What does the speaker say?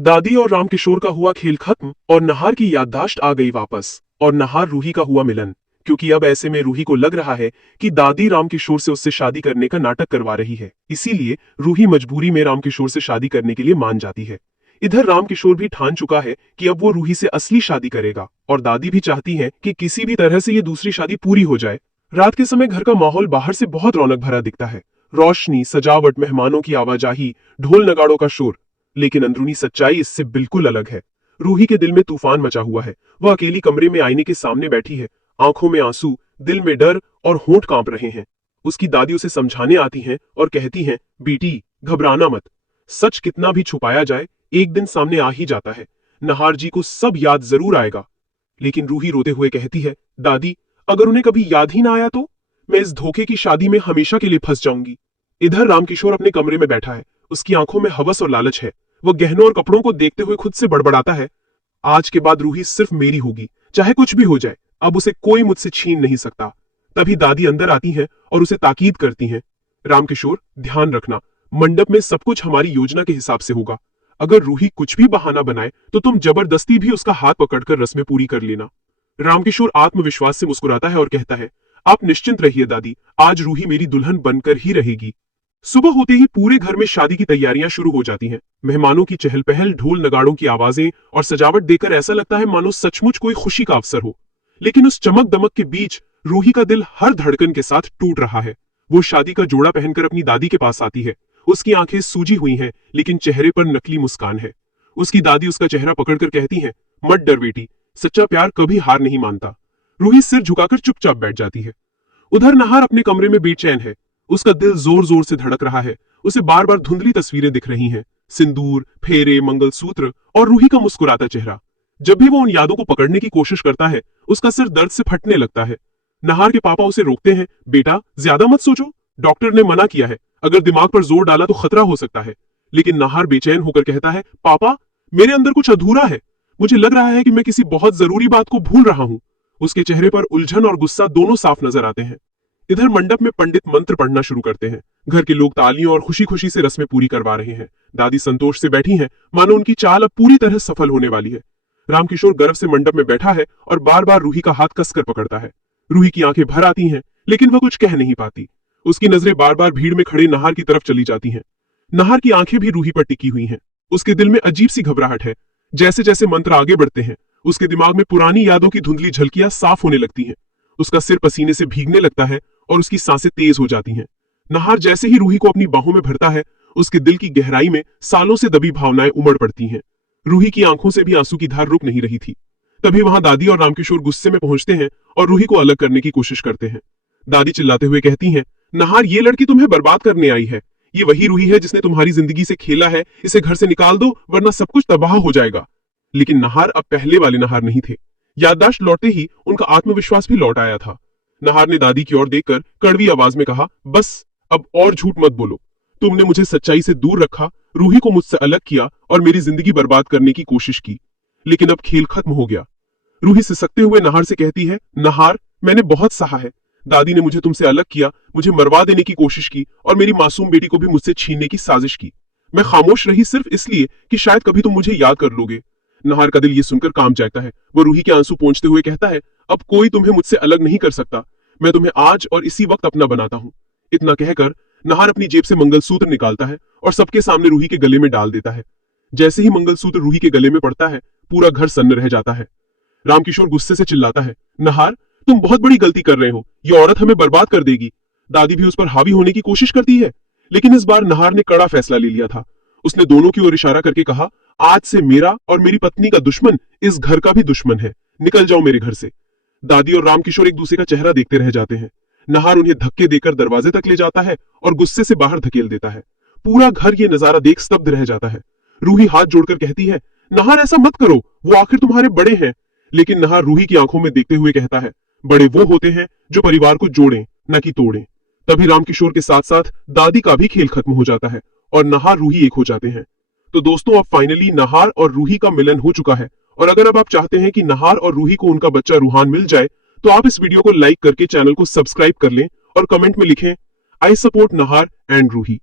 दादी और रामकिशोर का हुआ खेल खत्म और नहार की याददाश्त आ गई वापस। और नहार रूही का हुआ मिलन, क्योंकि अब ऐसे में रूही को लग रहा है कि दादी रामकिशोर से उससे शादी करने का नाटक करवा रही है। इसीलिए रूही मजबूरी में रामकिशोर से शादी करने के लिए मान जाती है। इधर रामकिशोर भी ठान चुका है कि अब वो रूही से असली शादी करेगा और दादी भी चाहती है कि किसी भी तरह से ये दूसरी शादी पूरी हो जाए। रात के समय घर का माहौल बाहर से बहुत रौनक भरा दिखता है। रोशनी, सजावट, मेहमानों की आवाजाही, ढोल नगाड़ों का शोर। लेकिन अंदरूनी सच्चाई इससे बिल्कुल अलग है। रूही के दिल में तूफान मचा हुआ है। वह अकेली कमरे में आईने के सामने बैठी है, आंखों में आंसू, दिल में डर और होंठ कांप रहे हैं। उसकी दादी उसे समझाने आती हैं और कहती हैं, बेटी घबराना मत, सच कितना भी छुपाया जाए एक दिन सामने आ ही जाता है। नहार जी को सब याद जरूर आएगा। लेकिन रूही रोते हुए कहती है, दादी अगर उन्हें कभी याद ही ना आया तो मैं इस धोखे की शादी में हमेशा के लिए फंस जाऊंगी। इधर रामकिशोर अपने कमरे में बैठा है। उसकी आंखों में हवस और लालच है। वह गहनों और कपड़ों को देखते हुए खुद से बड़बड़ाता है, आज के बाद रूही सिर्फ मेरी होगी, चाहे कुछ भी हो जाए। अब उसे कोई मुझसे छीन नहीं सकता। तभी दादी अंदर आती हैं और उसे ताकीद करती हैं, रामकिशोर ध्यान रखना, मंडप में सब कुछ हमारी योजना के हिसाब से होगा। अगर रूही कुछ भी बहाना बनाए तो तुम जबरदस्ती भी उसका हाथ पकड़कर रस्में पूरी कर लेना। रामकिशोर आत्मविश्वास से मुस्कुराता है और कहता है, आप निश्चिंत रहिए दादी, आज रूही मेरी दुल्हन बनकर ही रहेगी। सुबह होते ही पूरे घर में शादी की तैयारियां शुरू हो जाती हैं। मेहमानों की चहल पहल, ढोल नगाड़ों की आवाजें और सजावट देखकर ऐसा लगता है मानो सचमुच कोई खुशी का अवसर हो। लेकिन उस चमक दमक के बीच रूही का दिल हर धड़कन के साथ टूट रहा है। वो शादी का जोड़ा पहनकर अपनी दादी के पास आती है। उसकी आंखें सूजी हुई हैं, लेकिन चेहरे पर नकली मुस्कान है। उसकी दादी उसका चेहरा पकड़कर कहती हैं, मत डर बेटी, सच्चा प्यार कभी हार नहीं मानता। रूही सिर झुकाकर चुपचाप बैठ जाती है। उधर नहार अपने कमरे में बेचैन है। उसका दिल जोर जोर से धड़क रहा है। उसे बार बार धुंधली तस्वीरें दिख रही हैं, सिंदूर, फेरे, मंगलसूत्र और रूही का मुस्कुराता चेहरा। जब भी वो उन यादों को पकड़ने की कोशिश करता है, उसका सिर दर्द से फटने लगता है। नहार के पापा उसे रोकते हैं, बेटा ज्यादा मत सोचो, डॉक्टर ने मना किया है, अगर दिमाग पर जोर डाला तो खतरा हो सकता है। लेकिन नहार बेचैन होकर कहता है, पापा मेरे अंदर कुछ अधूरा है, मुझे लग रहा है कि मैं किसी बहुत जरूरी बात को भूल रहा हूं। उसके चेहरे पर उलझन और गुस्सा दोनों साफ नजर आते हैं। इधर मंडप में पंडित मंत्र पढ़ना शुरू करते हैं। घर के लोग तालियों और खुशी खुशी से रस्में पूरी करवा रहे हैं। दादी संतोष से बैठी हैं, मानो उनकी चाल अब पूरी तरह सफल होने वाली है। रामकिशोर गर्व से मंडप में बैठा है और बार बार रूही का हाथ कसकर पकड़ता है। रूही की आंखें भर आती हैं, लेकिन वह कुछ कह नहीं पाती। उसकी नजरें बार बार भीड़ में खड़े नहार की तरफ चली जाती हैं। नहार की आंखें भी रूही पर टिकी हुई हैं। उसके दिल में अजीब सी घबराहट है। जैसे जैसे मंत्र आगे बढ़ते हैं, उसके दिमाग में पुरानी यादों की धुंधली झलकियां साफ होने लगती हैं। उसका सिर पसीने से भीगने लगता है और उसकी सांसें तेज हो जाती हैं। नहार जैसे ही रूही को अपनी बाहों में भरता है, उसके दिल की गहराई में सालों से दबी भावनाएं उमड़ पड़ती हैं। रूही की आंखों से भी आंसू की धार रुक नहीं रही थी। तभी वहां दादी और रामकिशोर गुस्से में पहुंचते हैं और रूही को अलग करने की कोशिश करते हैं। दादी चिल्लाते हुए कहती हैं, नहार ये लड़की तुम्हें बर्बाद करने आई है। ये वही रूही है जिसने तुम्हारी जिंदगी से खेला है। इसे घर से निकाल दो, वरना सब कुछ तबाह हो जाएगा। लेकिन नहार अब पहले वाले नहार नहीं थे। याददाश्त लौटते ही उनका आत्मविश्वास भी लौट आया था। नहार ने दादी की ओर देखकर कड़वी आवाज में कहा, बस अब और झूठ मत बोलो। तुमने मुझे सच्चाई से दूर रखा, रूही को मुझसे अलग किया और मेरी जिंदगी बर्बाद करने की कोशिश की। लेकिन अब खेल खत्म हो गया। रूही सिसकते हुए नहार से कहती है, नहार मैंने बहुत सहा है। दादी ने मुझे तुमसे अलग किया, मुझे मरवा देने की कोशिश की और मेरी मासूम बेटी को भी मुझसे छीनने की साजिश की। मैं खामोश रही सिर्फ इसलिए कि शायद कभी तुम मुझे याद कर लोगे। नहार का दिल ये सुनकर कांप जाता है। वो रूही के आंसू पोंछते हुए कहता है, अब कोई तुम्हें मुझसे अलग नहीं कर सकता। मैं तुम्हें आज और इसी वक्त अपना बनाता हूं। इतना कहकर नहार अपनी जेब से मंगलसूत्र निकालता है और सबके सामने रूही के गले में डाल देता है। जैसे ही मंगलसूत्र रूही के गले में पड़ता है, पूरा घर सन्न रह जाता है। रामकिशोर गुस्से से चिल्लाता है, नहार तुम बहुत बड़ी गलती कर रहे हो, ये औरत हमें बर्बाद कर देगी। दादी भी उस पर हावी होने की कोशिश करती है, लेकिन इस बार नहार ने कड़ा फैसला ले लिया था। उसने दोनों की ओर इशारा करके कहा, आज से मेरा और मेरी पत्नी का दुश्मन इस घर का भी दुश्मन है, निकल जाओ मेरे घर से। दादी और रामकिशोर एक दूसरे का चेहरा देखते रह जाते हैं। नहार उन्हें धक्के देकर दरवाजे तक ले जाता है और गुस्से से बाहर धकेल देता है। पूरा घर ये नजारा देख स्तब्ध रह जाता है। रूही हाथ जोड़कर कहती है, नहार ऐसा मत करो, वो आखिर तुम्हारे बड़े हैं। लेकिन नहार रूही की आंखों में देखते हुए कहता है, बड़े वो होते हैं जो परिवार को जोड़ें, न कि तोड़ें। तभी रामकिशोर के साथ साथ दादी का भी खेल खत्म हो जाता है और नहार रूही एक हो जाते हैं। तो दोस्तों, अब फाइनली नहार और रूही का मिलन हो चुका है। और अगर अब आप चाहते हैं कि नहार और रूही को उनका बच्चा रूहान मिल जाए, तो आप इस वीडियो को लाइक करके चैनल को सब्सक्राइब कर लें और कमेंट में लिखें, I support Nahar and Ruhi.